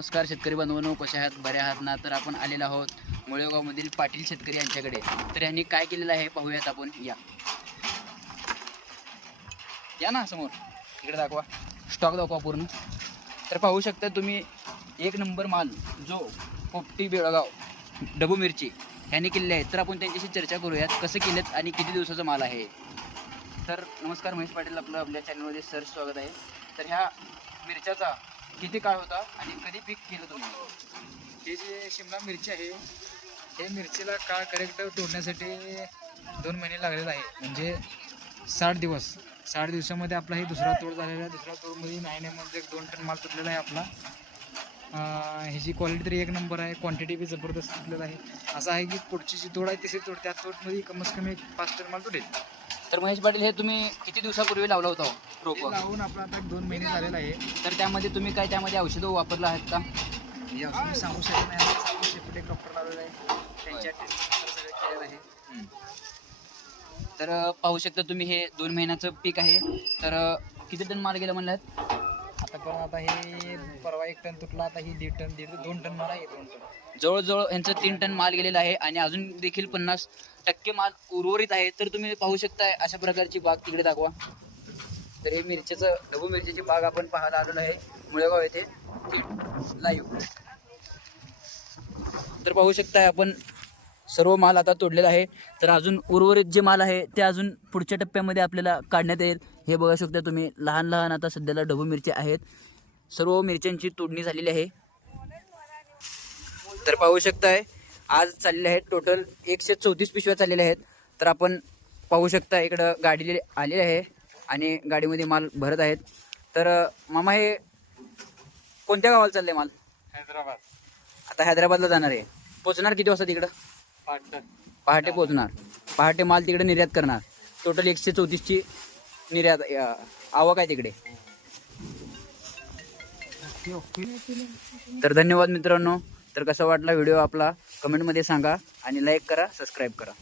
नमस्कार शेतकरी बांधवांनो, कशा आहात? बऱ्या आहात ना? तर आपण आलेलो आहोत मुळेगावमधील पाटील शेतकरी यांच्याकडे. तर यांनी काय केलेलं आहे पाहूयात आपण. या ना समोर, इकडे दाखवा, स्टॉक दाखवा पूर्ण. तर पाहू शकता तुम्ही एक नंबर माल जो पोपटी बेळगाव डबू मिरची यांनी केलेले आहे. तर आपण त्यांच्याशी चर्चा करूयात कसं केलेत आणि किती दिवसाचा माल आहे. तर नमस्कार महेश पाटील, आपल्या चॅनलमध्ये सर स्वागत आहे. तर ह्या मिरच्याचा किती काळ होता आणि कधी पीक केलं तुम्ही? हे जे शिमला मिरची आहे, हे मिरचीला काळ करेक्ट तोडण्यासाठी 2 महिने लागलेला आहे. म्हणजे 60 दिवस. 60 दिवसामध्ये आपला हे दुसरा तोड झालेला आहे. दुसरा तोडमध्ये म्हणजे 2 टन माल तुटलेला आहे आपला. ह्याची क्वालिटी तरी एक नंबर आहे, क्वांटिटी बी जबरदस्त तुटलेला आहे. असं आहे की पुढची जी तोड आहे तिसरी तोड, त्या तोडमध्ये कमीत कमी 5 टन माल तुटेल. तर महेश पाटील, हे तुम्ही किती दिवसापूर्वी लावला होता रोप? हे लावून आपला आता 2 महिने झालेला आहे. तर त्यामध्ये तुम्ही काय त्यामध्ये औषधं वापरलं आहेत का? हे असं मी सांगू शकत नाही. शेपटे कप्पर लावलेला आहे, त्यांच्या सगळं केलेलं आहे. तर पाहू शकता तुम्ही, हे 2 महिन्याचं पीक आहे. तर किती टन माल गेला म्हणलात? आतापर्यंत आता हे परवा 1 टन तुटला, आता ही 2 टन माल आहे. 2 टन जवळजवळ यांचं 3 टन माल गेलेला आहे आणि अजून देखील 50% माल उर्वरित आहे. तर तुम्ही पाहू शकता अशा प्रकारची बाग तिकडे दाखवा. तर हे मिरचीचं ढबू मिरचीची बाग आपण पाहायला आलेलो आहे मुळेगाव येथे लाईव्ह. तर पाहू शकताय आपण, सर्व माल आता तोडलेला आहे. तर अजून उर्वरित जे माल आहे ते अजून पुढच्या टप्प्यामध्ये आपल्याला काढण्यात येईल. हे बघू शकता तुम्ही, लहान लहान आता सध्याला ढबू मिरची आहेत. सर्व मिरच्यांची तोडणी झालेली आहे. तर पाहू शकताय आज चाललेले आहेत टोटल 134 पिशव्या चाललेल्या आहेत. तर आपण पाहू शकता इकडं गाडी आलेली आहे आणि गाडीमध्ये माल भरत आहेत. तर मामा, हे कोणत्या गावाला चाललंय माल? हैदराबाद. आता हैदराबादला जाणार आहे. पोचणार किती वाजता तिकडं? पहाटे पोचणार. पहाटे माल तिकडे निर्यात करणार. टोटल 134ची निर्यात आवक आहे तिकडे. तर धन्यवाद मित्रांनो. तर कसा वाटला व्हिडिओ आपला कमेंटमध्ये सांगा आणि लाईक करा, सबस्क्राईब करा.